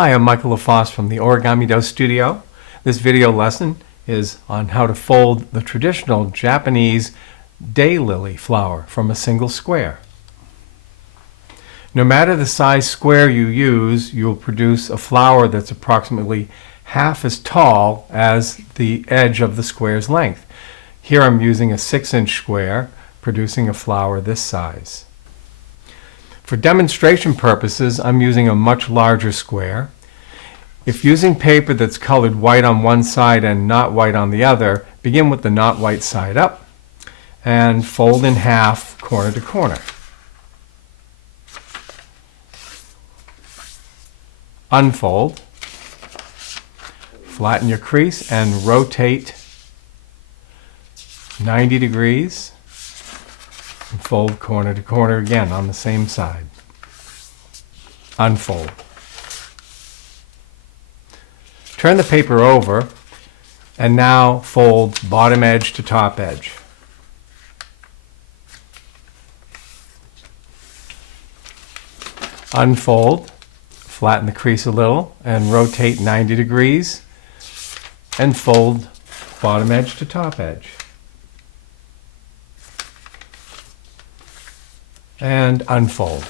Hi, I'm Michael LaFosse from the Origami Daylily studio. This video lesson is on how to fold the traditional Japanese daylily flower from a single square. No matter the size square you use, you'll produce a flower that's approximately half as tall as the edge of the square's length. Here I'm using a 6-inch square, producing a flower this size. For demonstration purposes, I'm using a much larger square. If using paper that's colored white on one side and not white on the other, begin with the not white side up and fold in half corner to corner. Unfold, flatten your crease and rotate 90 degrees. And fold corner to corner again on the same side. Unfold. Turn the paper over and now fold bottom edge to top edge. Unfold, flatten the crease a little and rotate 90 degrees and fold bottom edge to top edge. And unfold.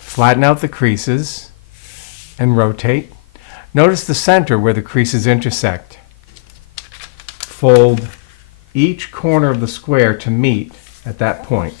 Flatten out the creases and rotate. Notice the center where the creases intersect. Fold each corner of the square to meet at that point.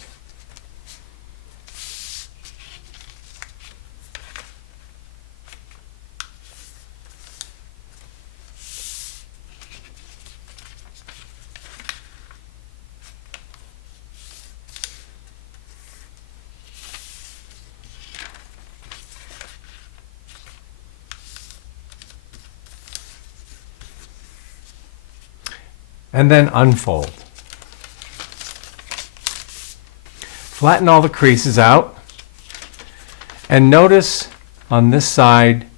And then unfold. Flatten all the creases out and notice on this side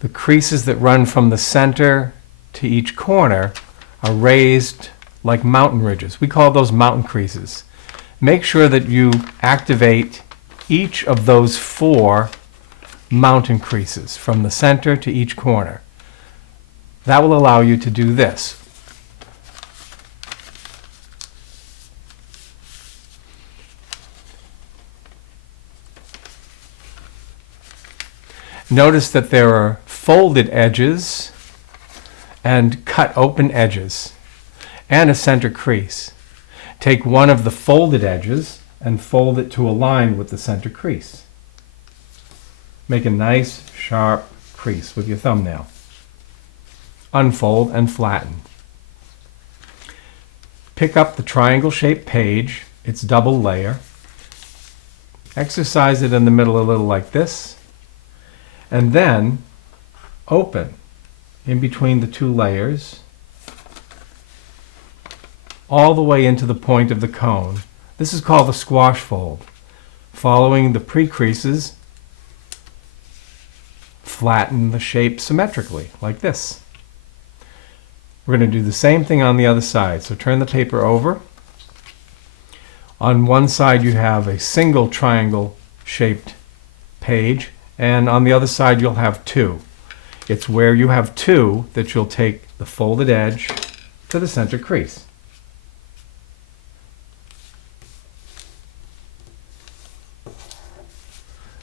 the creases that run from the center to each corner are raised like mountain ridges. We call those mountain creases. Make sure that you activate each of those 4 mountain creases from the center to each corner. That will allow you to do this. Notice that there are folded edges and cut open edges and a center crease. Take one of the folded edges and fold it to align with the center crease. Make a nice sharp crease with your thumbnail. Unfold and flatten. Pick up the triangle-shaped page, its double layer. Exercise it in the middle a little like this. And then open in between the 2 layers all the way into the point of the cone. This is called the squash fold. Following the pre-creases, flatten the shape symmetrically like this. We're going to do the same thing on the other side. So turn the paper over. On one side you have a single triangle-shaped page, and on the other side you'll have 2. It's where you have 2 that you'll take the folded edge to the center crease.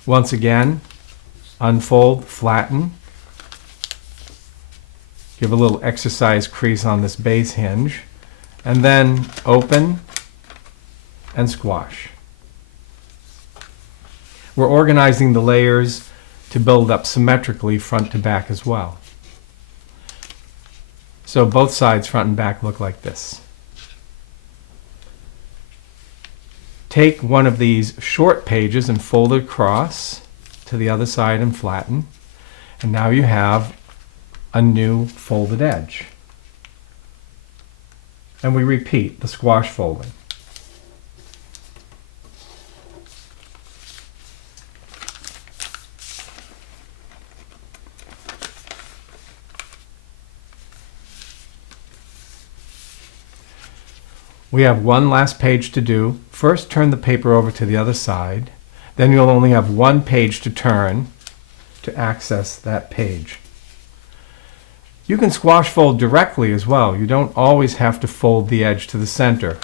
Once again, unfold, flatten. Give a little exercise crease on this base hinge, and then open and squash. We're organizing the layers to build up symmetrically front to back as well. So both sides, front and back, look like this. Take one of these short pages and fold it across to the other side and flatten. And now you have a new folded edge. And we repeat the squash folding. We have one last page to do. First, turn the paper over to the other side. Then you'll only have one page to turn to access that page. You can squash fold directly as well. You don't always have to fold the edge to the center.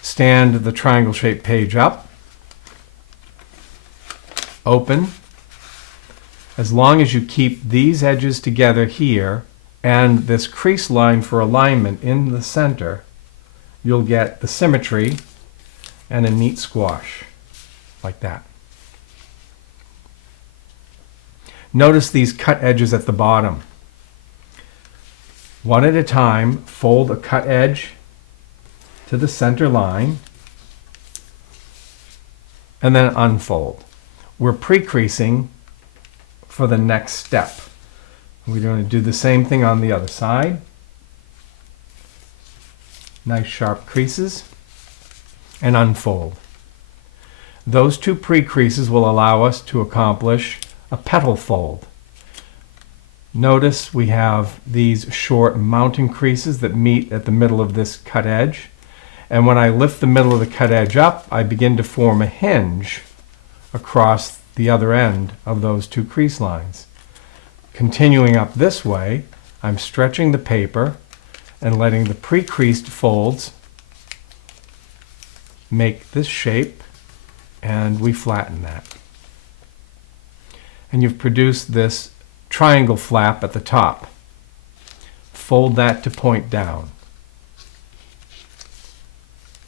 Stand the triangle-shaped page up, open. As long as you keep these edges together here and this crease line for alignment in the center, you'll get the symmetry and a neat squash like that. Notice these cut edges at the bottom. One at a time, fold a cut edge to the center line and then unfold. We're pre-creasing for the next step. We're going to do the same thing on the other side. Nice sharp creases and unfold. Those two pre-creases will allow us to accomplish a petal fold. Notice we have these short mounting creases that meet at the middle of this cut edge. And when I lift the middle of the cut edge up, I begin to form a hinge across the other end of those two crease lines. Continuing up this way, I'm stretching the paper and letting the pre-creased folds make this shape, and we flatten that. And you've produced this triangle flap at the top. Fold that to point down.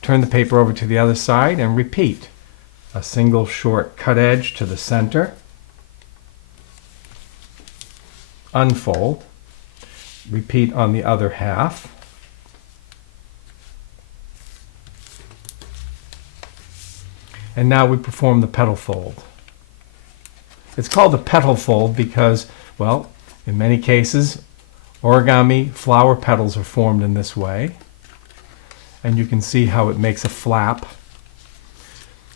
Turn the paper over to the other side and repeat. A single short cut edge to the center. Unfold. Repeat on the other half. And now we perform the petal fold. It's called the petal fold because, well, in many cases, origami flower petals are formed in this way. And you can see how it makes a flap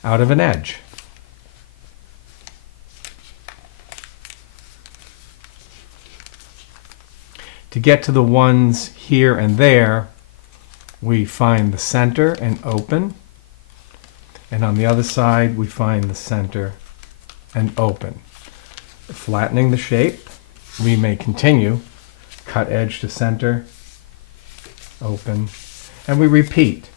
out of an edge. To get to the ones here and there, we find the center and open. And on the other side, we find the center and open. Flattening the shape, we may continue. Cut edge to center, open, and we repeat.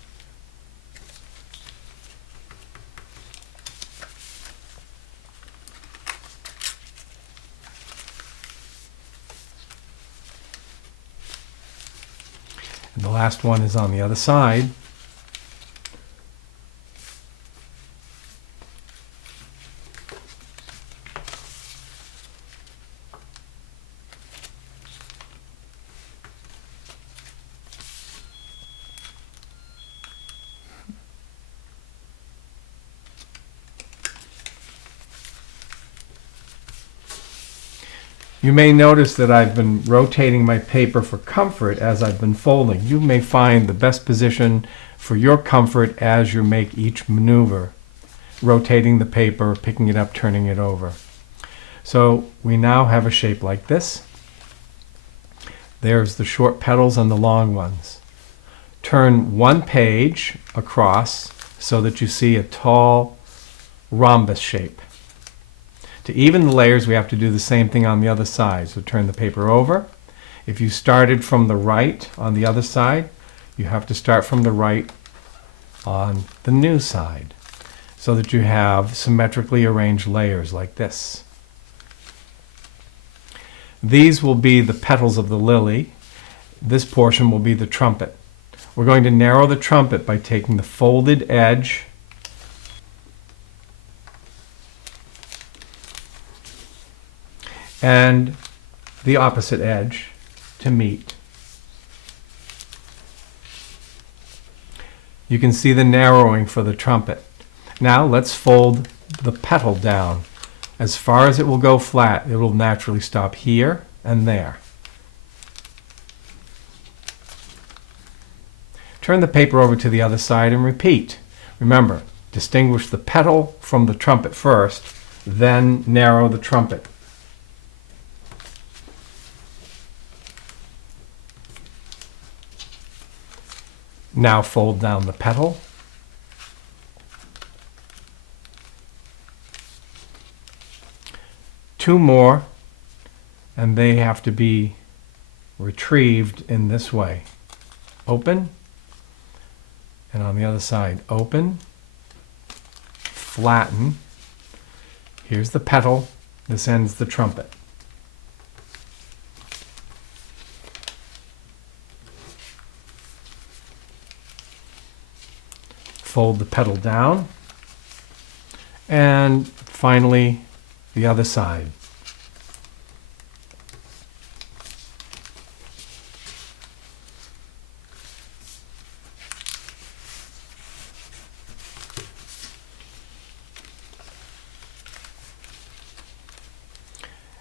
And the last one is on the other side. You may notice that I've been rotating my paper for comfort as I've been folding. You may find the best position for your comfort as you make each maneuver, rotating the paper, picking it up, turning it over. So we now have a shape like this. There's the short petals and the long ones. Turn one page across so that you see a tall rhombus shape. To even the layers, we have to do the same thing on the other side. So turn the paper over. If you started from the right on the other side, you have to start from the right on the new side so that you have symmetrically arranged layers like this. These will be the petals of the lily. This portion will be the trumpet. We're going to narrow the trumpet by taking the folded edge and the opposite edge to meet. You can see the narrowing for the trumpet. Now let's fold the petal down. As far as it will go flat, it will naturally stop here and there. Turn the paper over to the other side and repeat. Remember, distinguish the petal from the trumpet first, then narrow the trumpet. Now fold down the petal. 2 more, and they have to be retrieved in this way. Open, and on the other side, open, flatten. Here's the petal. This ends the trumpet. Fold the petal down, and finally the other side.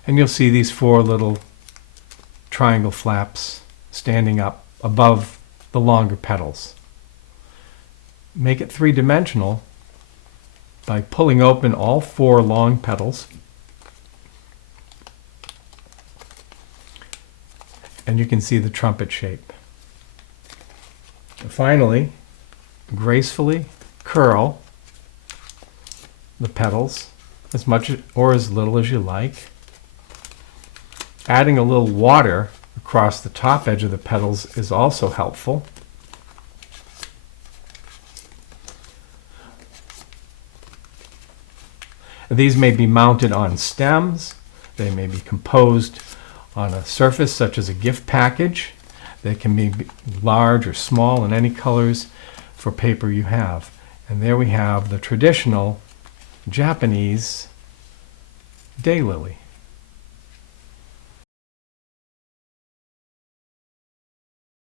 And you'll see these 4 little triangle flaps standing up above the longer petals. Make it 3-dimensional by pulling open all 4 long petals, and you can see the trumpet shape. And finally, gracefully curl the petals as much or as little as you like. Adding a little water across the top edge of the petals is also helpful. These may be mounted on stems. They may be composed on a surface such as a gift package. They can be large or small in any colors for paper you have. And there we have the traditional Japanese daylily.